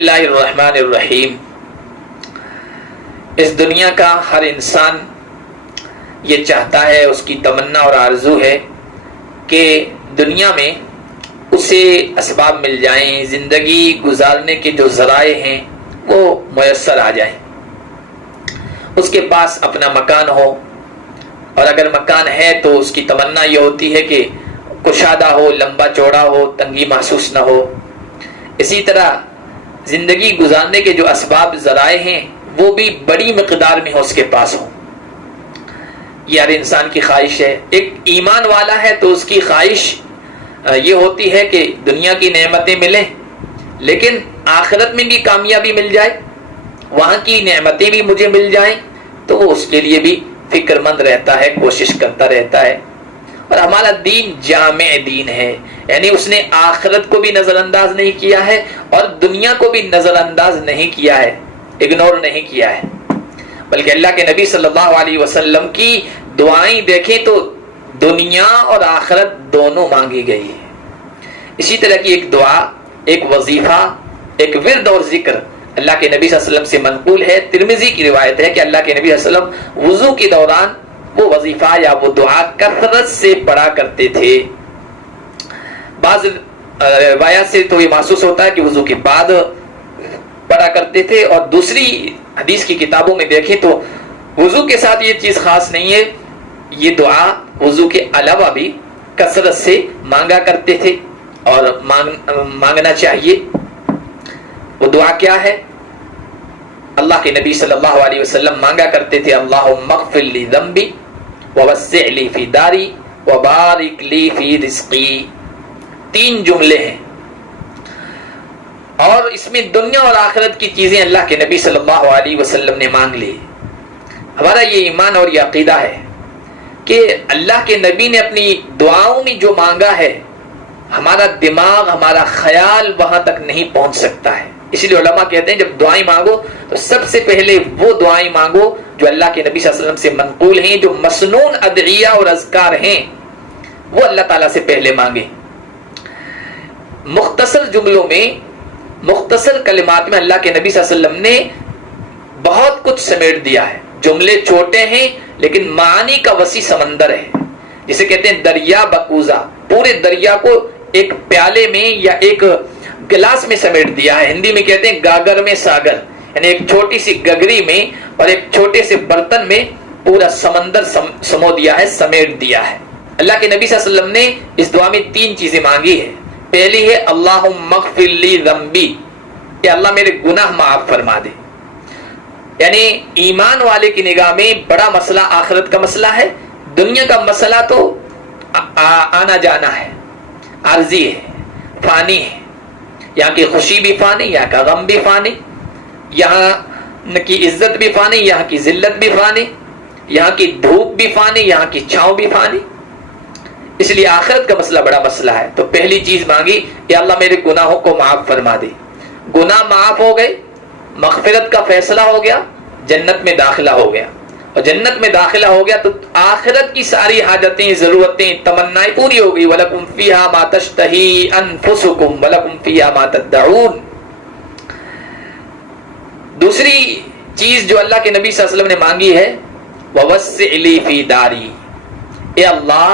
اللہ الرحمن الرحیم۔ اس دنیا کا ہر انسان یہ چاہتا ہے، اس کی تمنا اور آرزو ہے کہ دنیا میں اسے اسباب مل جائیں، زندگی گزارنے کے جو ذرائع ہیں وہ میسر آ جائیں، اس کے پاس اپنا مکان ہو، اور اگر مکان ہے تو اس کی تمنا یہ ہوتی ہے کہ کشادہ ہو، لمبا چوڑا ہو، تنگی محسوس نہ ہو۔ اسی طرح زندگی گزارنے کے جو اسباب ذرائع ہیں وہ بھی بڑی مقدار میں ہو، اس کے پاس ہو۔ یہ ہر انسان کی خواہش ہے۔ ایک ایمان والا ہے تو اس کی خواہش یہ ہوتی ہے کہ دنیا کی نعمتیں ملیں لیکن آخرت میں بھی کامیابی مل جائے، وہاں کی نعمتیں بھی مجھے مل جائیں، تو وہ اس کے لیے بھی فکر مند رہتا ہے، کوشش کرتا رہتا ہے۔ اور ہمارا دین جامع دین ہے، یعنی اس نے آخرت کو بھی نظر انداز نہیں کیا ہے اور دنیا کو بھی نظر انداز نہیں کیا ہے، اگنور نہیں کیا ہے، بلکہ اللہ کے نبی صلی اللہ علیہ وسلم کی دعائیں دیکھیں تو دنیا اور آخرت دونوں مانگی گئی ہے۔ اسی طرح کی ایک دعا، ایک وظیفہ، ایک ورد اور ذکر اللہ کے نبی صلی اللہ علیہ وسلم سے منقول ہے۔ ترمذی کی روایت ہے کہ اللہ کے نبی صلی اللہ علیہ وسلم وضو کے دوران وہ وظیفہ یا وہ دعا کثرت سے پڑھا کرتے تھے۔ بعض روایات سے تو یہ محسوس ہوتا ہے کہ وضو کے بعد پڑھا کرتے تھے، اور دوسری حدیث کی کتابوں میں دیکھیں تو وضو کے ساتھ یہ چیز خاص نہیں ہے، یہ دعا وضو کے علاوہ بھی کثرت سے مانگا کرتے تھے اور مانگنا چاہیے۔ وہ دعا کیا ہے؟ اللہ کے نبی صلی اللہ علیہ وسلم مانگا کرتے تھے اللہم اغفر لی ذنبی ووسع لی فی داری وبارک لی فی رزقی۔ 3 جملے ہیں اور اس میں دنیا اور آخرت کی چیزیں اللہ کے نبی صلی اللہ علیہ وسلم نے مانگ لی۔ ہمارا یہ ایمان اور یہ عقیدہ ہے کہ اللہ کے نبی نے اپنی دعاؤں میں جو مانگا ہے، ہمارا دماغ، ہمارا خیال وہاں تک نہیں پہنچ سکتا ہے۔ اسی لیے علماء کہتے ہیں جب دعائیں مانگو تو سب سے پہلے وہ دعائیں مانگو جو اللہ کے نبی صلی اللہ علیہ وسلم سے منقول ہیں، جو مسنون ادعیہ اور اذکار ہیں، وہ اللہ تعالیٰ سے پہلے مانگیں۔ مختصر جملوں میں، مختصر کلمات میں اللہ کے نبی صلی اللہ علیہ وسلم نے بہت کچھ سمیٹ دیا ہے۔ جملے چھوٹے ہیں لیکن معانی کا وسیع سمندر ہے، جسے کہتے ہیں دریا بکوزہ، پورے دریا کو ایک پیالے میں یا ایک گلاس میں سمیٹ دیا ہے۔ ہندی میں کہتے ہیں گاگر میں ساگر، یعنی ایک چھوٹی سی گگری میں اور ایک چھوٹے سے برتن میں پورا سمندر سمو دیا ہے، سمیٹ دیا ہے۔ اللہ کے نبی صلی اللہ علیہ وسلم نے اس دعا میں 3 چیزیں مانگی ہے۔ پہلی ہے اللہم اغفر لی ذنبی، کہ اللہ میرے گناہ معاف فرما دے۔ یعنی ایمان والے کی نگاہ میں بڑا مسئلہ آخرت کا مسئلہ ہے، دنیا کا مسئلہ تو آنا جانا ہے، عارضی ہے، فانی ہے۔ یہاں کی خوشی بھی فانی، یہاں کا غم بھی فانی، یہاں کی عزت بھی فانی، یہاں کی ذلت بھی فانی، یہاں کی دھوپ بھی فانی، یہاں کی چھاؤں بھی فانی۔ اس لیے آخرت کا مسئلہ بڑا مسئلہ ہے۔ تو پہلی چیز مانگی کہ اللہ میرے گناہوں کو معاف فرما دے۔ گناہ معاف ہو گئے، مغفرت کا فیصلہ ہو گیا، جنت میں داخلہ ہو گیا، اور جنت میں داخلہ ہو گیا تو آخرت کی ساری حاجتیں، ضرورتیں، تمنائیں پوری ہو گئی۔ وَلَكُمْ فِيهَا مَا تَشْتَهِي أَنفُسُكُمْ وَلَكُمْ فِيهَا مَا تَدَّعُونَ۔ دوسری چیز جو اللہ کے نبی صلی اللہ علیہ وسلم نے مانگی ہے وَوَسِّعْ لِي فِي دَارِي، اے اللہ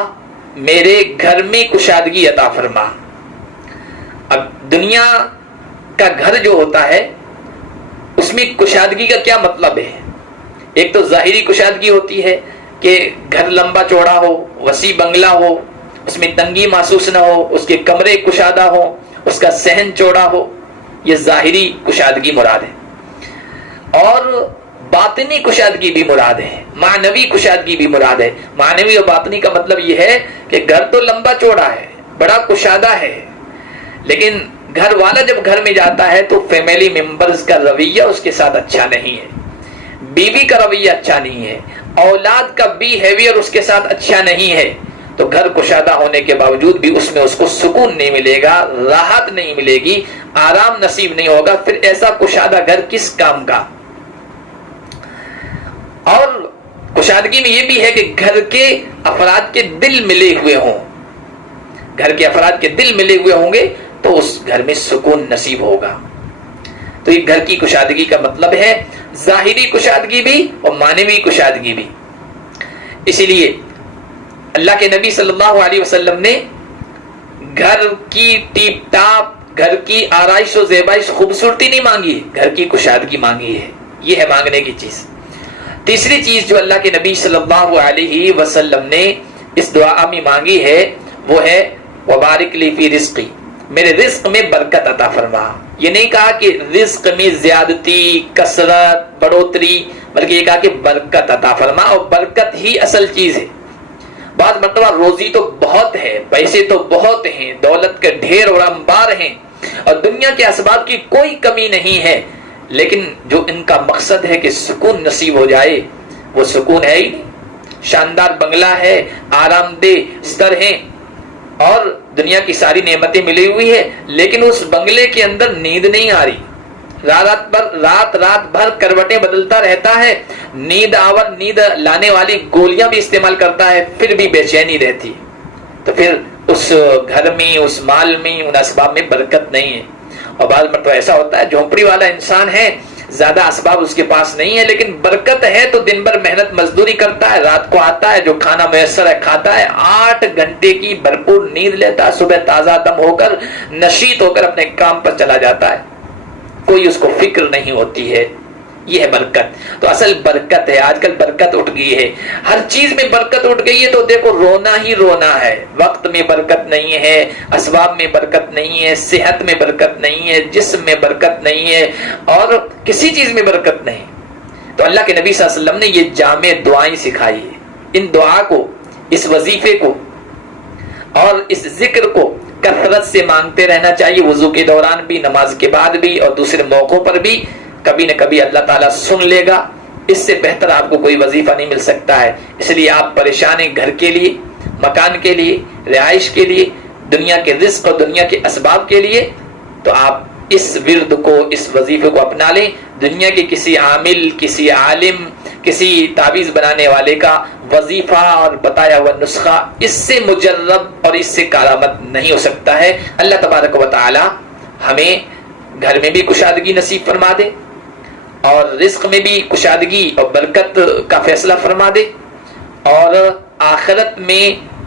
میرے گھر میں کشادگی عطا فرما۔ اب دنیا کا گھر جو ہوتا ہے اس میں کشادگی کا کیا مطلب ہے؟ ایک تو ظاہری کشادگی ہوتی ہے کہ گھر لمبا چوڑا ہو، وسیع بنگلہ ہو، اس میں تنگی محسوس نہ ہو، اس کے کمرے کشادہ ہو، اس کا صحن چوڑا ہو، یہ ظاہری کشادگی مراد ہے۔ اور باطنی کشادگی بھی مراد ہے، معنوی کشادگی بھی مراد ہے۔ معنوی اور باطنی کا مطلب یہ ہے کہ گھر تو لمبا چوڑا ہے، بڑا کشادہ ہے، لیکن گھر والا جب گھر میں جاتا ہے تو فیملی ممبرز کا رویہ اس کے ساتھ اچھا نہیں ہے، بیوی کا رویہ اچھا نہیں ہے، اولاد کا بیہیویئر اس کے ساتھ اچھا نہیں ہے، تو گھر کشادہ ہونے کے باوجود بھی اس میں اس کو سکون نہیں ملے گا، راحت نہیں ملے گی، آرام نصیب نہیں ہوگا، پھر ایسا کشادہ گھر کس کام کا؟ اور کشادگی میں یہ بھی ہے کہ گھر کے افراد کے دل ملے ہوئے ہوں، گھر کے افراد کے دل ملے ہوئے ہوں گے تو اس گھر میں سکون نصیب ہوگا۔ تو یہ گھر کی کشادگی کا مطلب ہے ظاہری کشادگی بھی اور معنوی کشادگی بھی۔ اسی لیے اللہ کے نبی صلی اللہ علیہ وسلم نے گھر کی ٹیپ ٹاپ، گھر کی آرائش و زیبائش خوبصورتی نہیں مانگی، گھر کی کشادگی مانگی ہے۔ یہ ہے مانگنے کی چیز۔ تیسری چیز جو اللہ کے نبی صلی اللہ علیہ وسلم نے اس دعا میں مانگی ہے وہ ہے وبارک لی فی رزقی، میرے رزق میں برکت عطا فرما۔ یہ نہیں کہا کہ رزق میں زیادتی، کثرت، بڑھوتری، بلکہ یہ کہا کہ برکت عطا فرما، اور برکت ہی اصل چیز ہے۔ بعض مرتبہ روزی تو بہت ہے، پیسے تو بہت ہیں، دولت کے ڈھیر اور انبار ہیں، اور دنیا کے اسباب کی کوئی کمی نہیں ہے، لیکن جو ان کا مقصد ہے کہ سکون نصیب ہو جائے، وہ سکون ہے ہی نہیں۔ شاندار بنگلہ ہے، آرام دہ بستر ہیں، اور دنیا کی ساری نعمتیں ملی ہوئی ہے، لیکن اس بنگلے کے اندر نیند نہیں آ رہی، رات بھر کروٹیں بدلتا رہتا ہے، نیند لانے والی گولیاں بھی استعمال کرتا ہے، پھر بھی بے چینی رہتی، تو پھر اس گھر میں، اس مال میں، ان اسباب میں برکت نہیں ہے۔ اور بعض مرتبہ ایسا ہوتا ہے جھونپڑی والا انسان ہے، زیادہ اسباب اس کے پاس نہیں ہے، لیکن برکت ہے تو دن بھر محنت مزدوری کرتا ہے، رات کو آتا ہے، جو کھانا میسر ہے کھاتا ہے، 8 گھنٹے کی بھرپور نیند لیتا ہے، صبح تازہ دم ہو کر، نشیط ہو کر اپنے کام پر چلا جاتا ہے، کوئی اس کو فکر نہیں ہوتی ہے۔ یہ ہے برکت۔ تو اصل برکت ہے، آج کل برکت اٹھ گئی ہے، ہر چیز میں برکت اٹھ گئی ہے، تو دیکھو رونا ہی رونا ہے، وقت میں برکت نہیں ہے، اسباب میں برکت نہیں ہے، صحت میں برکت نہیں ہے، جسم میں برکت نہیں ہے، اور کسی چیز میں برکت نہیں۔ تو اللہ کے نبی صلی اللہ علیہ وسلم نے یہ جامع دعائیں سکھائی ہے۔ ان دعا کو، اس وظیفے کو اور اس ذکر کو کثرت سے مانگتے رہنا چاہیے، وضو کے دوران بھی، نماز کے بعد بھی، اور دوسرے موقعوں پر بھی۔ کبھی نہ کبھی اللہ تعالیٰ سن لے گا، اس سے بہتر آپ کو کوئی وظیفہ نہیں مل سکتا ہے۔ اس لیے آپ پریشان ہیں گھر کے لیے، مکان کے لیے، رہائش کے لیے، دنیا کے رزق اور دنیا کے اسباب کے لیے، تو آپ اس ورد کو، اس وظیفے کو اپنا لیں۔ دنیا کے کسی عامل، کسی عالم، کسی تعویذ بنانے والے کا وظیفہ اور بتایا ہوا نسخہ اس سے مجرب اور اس سے کارآمد نہیں ہو سکتا ہے۔ اللہ تبارک و تعالی ہمیں گھر میں بھی کشادگی نصیب فرما دے، اور رزق میں بھی کشادگی اور برکت کا فیصلہ فرما دے، اور آخرت میں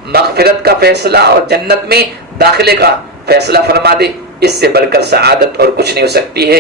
مغفرت کا فیصلہ اور جنت میں داخلے کا فیصلہ فرما دے۔ اس سے بڑھ کر سعادت اور کچھ نہیں ہو سکتی ہے۔